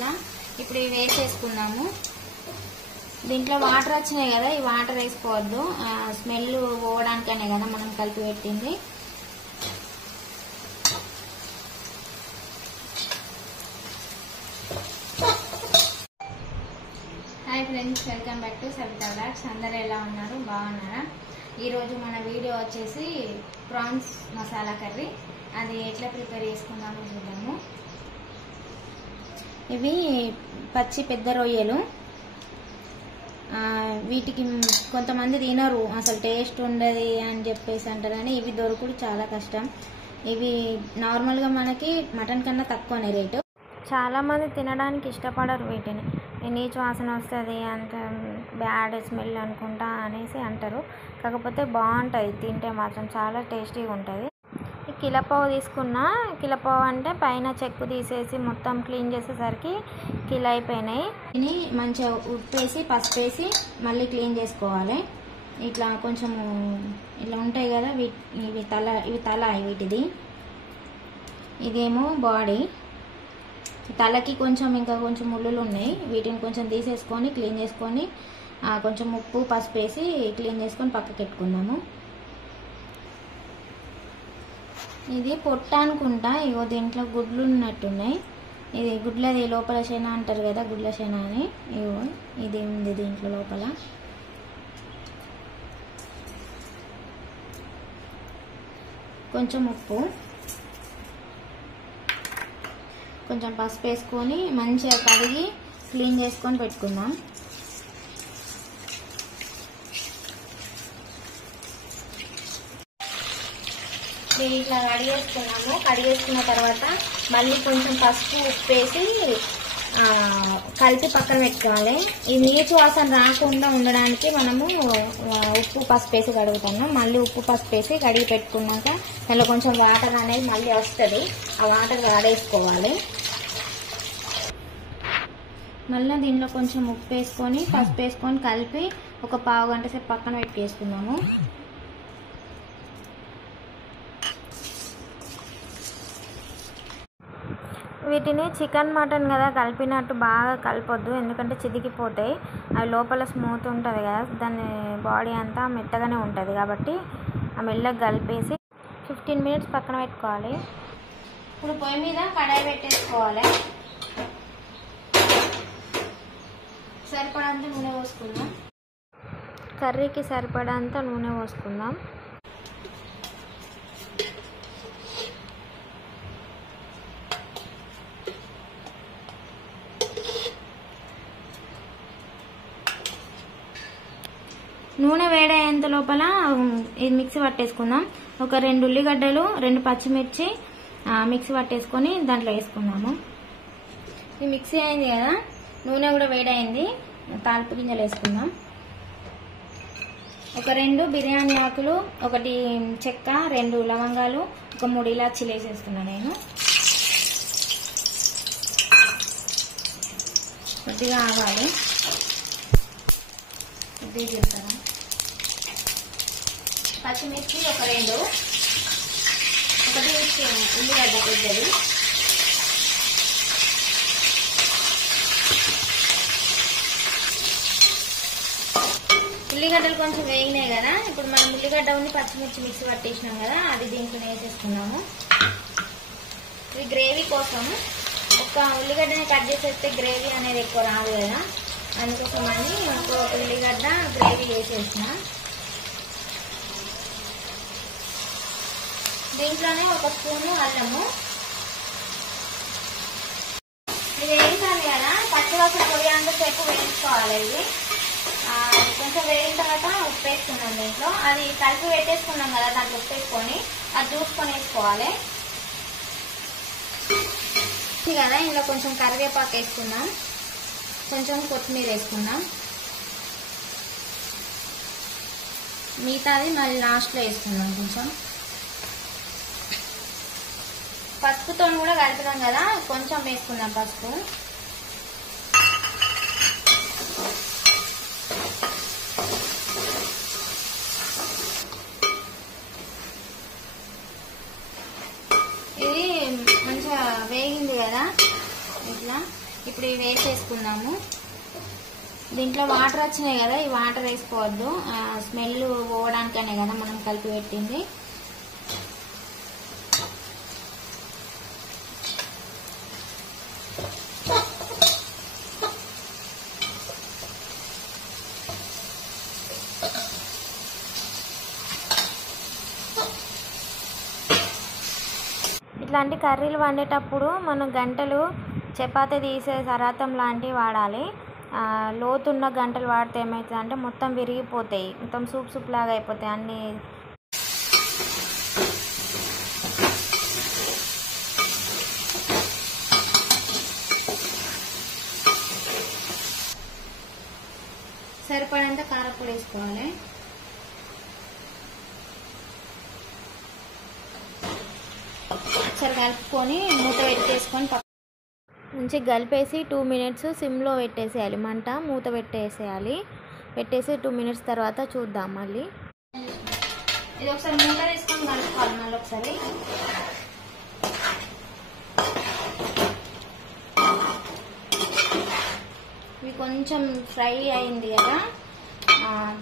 ఇట్లా ఇప్పుడు ఇవి వేసేసుకున్నాము. దీంట్లో వాటర్ వచ్చినాయి కదా, ఈ వాటర్ వేసుకోవద్దు, స్మెల్ పోవడానికనే కదా మనం కలిపి పెట్టింది. Hi friends, welcome back to Savitha vlogs. అందరూ ఎలా ఉన్నారు? బాగున్నారా? ఈరోజు మన వీడియో వచ్చేసి ప్రాన్స్ మసాలా కర్రీ. అది ఎట్లా ప్రిపేర్ చేసుకుందామో చూద్దాము. ఇవి పచ్చి పెద్ద రొయ్యలు. వీటికి కొంతమంది తినరు, అసలు టేస్ట్ ఉండదు అని చెప్పేసి అంటారు, కానీ ఇవి దొరకడం చాలా కష్టం. ఇవి నార్మల్గా మనకి మటన్ కన్నా తక్కువనే రేటు. చాలామంది తినడానికి ఇష్టపడరు వీటిని, నీచు వాసన వస్తుంది, అంత బ్యాడ్ స్మెల్ అనుకుంటా అనేసి అంటారు. కాకపోతే బాగుంటుంది, తింటే మాత్రం చాలా టేస్టీగా ఉంటుంది. కిలపావు తీసుకున్నా, కిలపావు అంటే పైన చెక్కు తీసేసి మొత్తం క్లీన్ చేసేసరికి కిలో అయిపోయినాయి. ఇది మంచిగా ఉప్పేసి పసుపు వేసి మళ్ళీ క్లీన్ చేసుకోవాలి. ఇట్లా కొంచెం ఇట్లా ఉంటాయి కదా, ఇవి తల వీటిది. ఇదేమో బాడీ. తలకి ఇంకా కొంచెం ముళ్ళులు ఉన్నాయి, వీటిని కొంచెం తీసేసుకొని క్లీన్ చేసుకొని కొంచెం ఉప్పు పసుపు వేసి క్లీన్ చేసుకొని పక్కకి పెట్టుకుందాము. ఇది పొట్ట అనుకుంటా, ఇగో దీంట్లో గుడ్లు ఉన్నట్టున్నాయి. ఇది గుడ్లది లోపల శన అంటారు కదా, గుడ్ల శన అని. ఇగో ఇది ఉంది దీంట్లో లోపల. కొంచెం ఉప్పు, కొంచెం పసుపు వేసుకొని మంచిగా కడిగి క్లీన్ చేసుకొని పెట్టుకుందాం. ఇట్లా కడిగేసుకున్నాము. కడిగేసుకున్న తర్వాత మళ్ళీ కొంచెం పసుపు ఉప్పు వేసి కలిపి పక్కన పెట్టుకోవాలి. ఈ నీచు వాసన రాకుండా ఉండడానికి మనము ఉప్పు పసుపు వేసి కడుగుతాము. మళ్ళీ ఉప్పు పసుపు వేసి కడిగి పెట్టుకున్నాక దానిలో కొంచెం వాటర్ అనేది మళ్ళీ వస్తుంది, ఆ వాటర్ వాడేసుకోవాలి. మళ్ళీ దీనిలో కొంచెం ఉప్పు వేసుకొని పసుపు వేసుకొని కలిపి ఒక పావు గంట సేపు పక్కన పెట్టేసుకున్నాము. వీటిని చికెన్ మటన్ కదా కలిపినట్టు బాగా కలపొద్దు, ఎందుకంటే చితికిపోతాయి. అవి లోపల స్మూత్ ఉంటుంది కదా, దాని బాడీ అంతా మెత్తగానే ఉంటుంది కాబట్టి ఆ మెల్లగా కలిపేసి 15 మినిట్స్ పక్కన పెట్టుకోవాలి. ఇప్పుడు పొయ్యి మీద కడాయి పెట్టేసుకోవాలి. సరిపడంత నూనె పోసుకుందాం. కర్రీకి సరిపడంత నూనె పోసుకుందాం. నూనె వేడయ్యేంత లోపల ఇది మిక్సీ పట్టేసుకుందాం. ఒక 2 ఉల్లిగడ్డలు 2 పచ్చిమిర్చి మిక్సీ పట్టేసుకొని దాంట్లో వేసుకుందాము. ఇది మిక్సీ అయింది కదా, నూనె కూడా వేడైంది. తాలింపు గింజలు వేసుకుందాం. ఒక 2 బిర్యానీ ఆకులు, 1 చెక్క, 2 లవంగాలు, ఒక 3 ఇలాచీలు వేసేస్తున్నా నేను. కొద్దిగా ఆవాలు, కొద్దిగా జీలకర్ర, పచ్చిమిర్చి ఒక 2, 1 ఉల్లిగడ్డ పెద్దది, ఉల్లిగడ్డలు కొంచెం వేగినాయి కదా. ఇప్పుడు మనం ఉల్లిగడ్డ ఉంది పచ్చిమిర్చి మిక్సీ పట్టేసినాం కదా, అది దీంట్లో వేసేసుకున్నాము. ఇది గ్రేవీ కోసం. ఒక ఉల్లిగడ్డని కట్ చేసేస్తే గ్రేవీ అనేది ఎక్కువ రాదు కదా, అందుకోసమని ఒక ఉల్లిగడ్డ గ్రేవీ వేసేసిన. దీంట్లోనే 1 స్పూను అల్లము. ఇది వేయించాలి కదా, పచ్చివాసన పోయేంత సేపు వేయించుకోవాలి. ఇది కొంచెం వేగిన తర్వాత ఉప్పు వేసుకున్నాం దీంట్లో. అది కలిపి పెట్టేసుకున్నాం కదా, దాంట్లో ఉప్పు వేసుకొని అది చూసుకొని వేసుకోవాలి కదా. ఇందులో కొంచెం కరివేపాకు వేసుకుందాం, కొంచెం కొత్తిమీర వేసుకుందాం. మిగతాది మళ్ళీ లాస్ట్లో వేసుకుందాం. కొంచెం పసుపుతో కూడా కలుపుదాం కదా, కొంచెం వేసుకుందాం పసుపు. ఇది మంచిగా వేగింది కదా, ఇట్లా ఇప్పుడు ఇవి వేసేసుకుందాము. దీంట్లో వాటర్ వచ్చినాయి కదా, ఈ వాటర్ వేసుకోవద్దు, స్మెల్ పోవడానికనే కదా మనం కలిపి పెట్టింది. ఇట్లాంటి కర్రీలు వండేటప్పుడు మనం గంటలు చపాతీ తీసే సరాతం లాంటివి వాడాలి. లోతున్న గంటలు వాడితే ఏమవుతుంది అంటే మొత్తం విరిగిపోతాయి, మొత్తం సూప్ లాగా అయిపోతాయి అన్నీ. సరిపడంత కారపొడి వేసుకోవాలి. ఒకసారి కలుపుకొని మూత పెట్టేసుకొని మంచిగా కలిపేసి 2 మినిట్స్ సిమ్లో పెట్టేసేయాలి. మంట మూత పెట్టేసేయాలి. పెట్టేసి 2 మినిట్స్ తర్వాత చూద్దాం మళ్ళీ. ఇది ఒకసారి మూత తీసుకొని కలుపుకోవాలి. మళ్ళీ ఒకసారి ఇవి కొంచెం ఫ్రై అయింది కదా,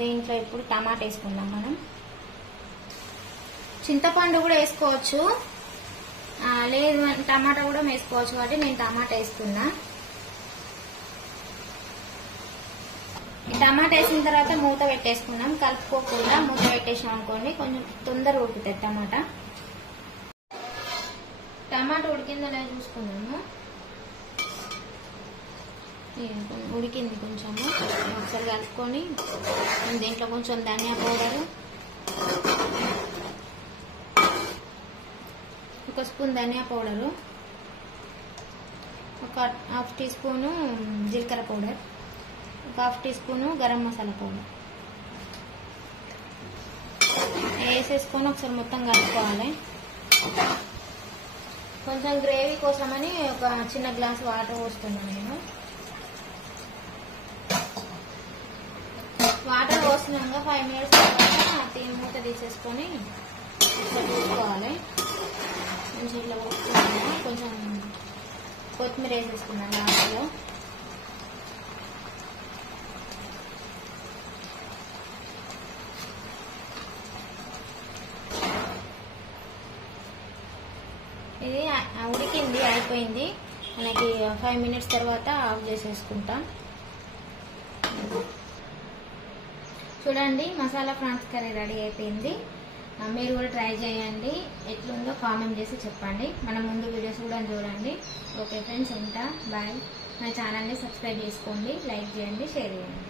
దీంట్లో ఇప్పుడు టమాటా వేసుకుందాం మనం. చింతపండు కూడా వేసుకోవచ్చు, లేదు టమాటా కూడా వేసుకోవచ్చు, కాబట్టి నేను టమాటా వేసుకున్నా. టమాటా వేసిన తర్వాత మూత పెట్టేసుకున్నాం. కలుపుకోకుండా మూత పెట్టేసాం అనుకోండి, కొంచెం తొందరగా ఉడుకుతుంది టమాటా. టమాటా ఉడికిందో లేదో చూసుకున్నాము. ఉడికింది కొంచెము. ఒకసారి కలుపుకొని దీంట్లో కొంచెం ధనియా పౌడరు, 1 స్పూన్ ధనియా పౌడరు, 1/2 టీ స్పూను జీలకర్ర powder, 1/2 tea spoon garam masala powder వేసేసుకొని ఒకసారి మొత్తం కలుపుకోవాలి. కొంచెం గ్రేవీ కోసమని ఒక చిన్న గ్లాస్ వాటర్ పోస్తున్నాను నేను. వాటర్ పోసినాక 5 మినిట్స్ తర్వాత మూత తీసేసుకొని చూసుకోవాలి. కొంచెం ఇట్లా పోసుకున్నాను. కొంచెం కొత్తిమీర వేసేసుకున్నాను లాస్ట్లో. ఇది ఉడికింది, అయిపోయింది. మనకి 5 మినిట్స్ తర్వాత ఆఫ్ చేసేసుకుంటాం. చూడండి, మసాలా ప్రాన్స్ కర్రీ రెడీ అయిపోయింది. మీరు కూడా ట్రై చేయండి, ఎట్లుందో కామెంట్ చేసి చెప్పండి. మన ముందు వీడియోస్ కూడా చూడండి. ఓకే ఫ్రెండ్స్, ఉంటా, బాయ్. నా ఛానల్ని సబ్స్క్రైబ్ చేసుకోండి, లైక్ చేయండి, షేర్ చేయండి.